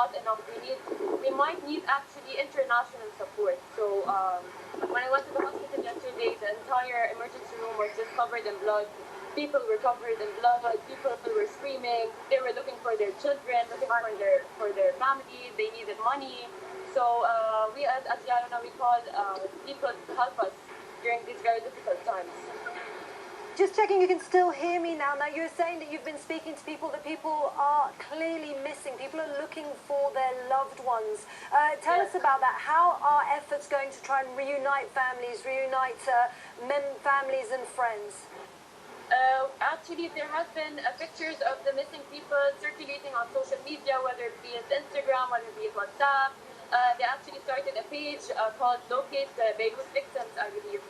not enough. We might need actually international support. So when I went to the hospital yesterday, the entire emergency room was just covered in blood. People were covered in blood. People were screaming. They were looking for their children, looking for their family. They needed money. So we as Yarana, we call people to help us during these very difficult times. Just checking, you can still hear me now. Now, you're saying that you've been speaking to people, that people are clearly missing. People are looking for their loved ones. Tell us about that. How are efforts going to try and reunite families, reunite families and friends? Actually, there have been pictures of the missing people circulating on social media, whether it be Instagram, whether it be WhatsApp. They actually started a page called Locate Beirut Victims, I believe,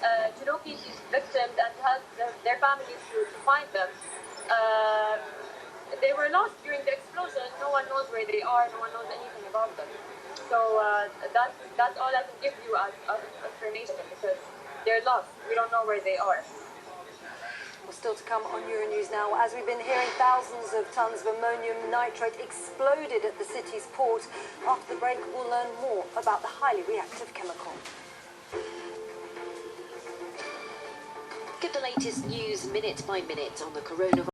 to locate these victims and help their families to find them. They were lost during the explosion. No one knows where they are. No one knows anything about them. So that's all I can give you as information, because they're lost. We don't know where they are. Well, still to come on Euronews now. As we've been hearing, thousands of tons of ammonium nitrate exploded at the city's port. After the break, we'll learn more about the highly reactive chemical. Get the latest news minute by minute on the coronavirus.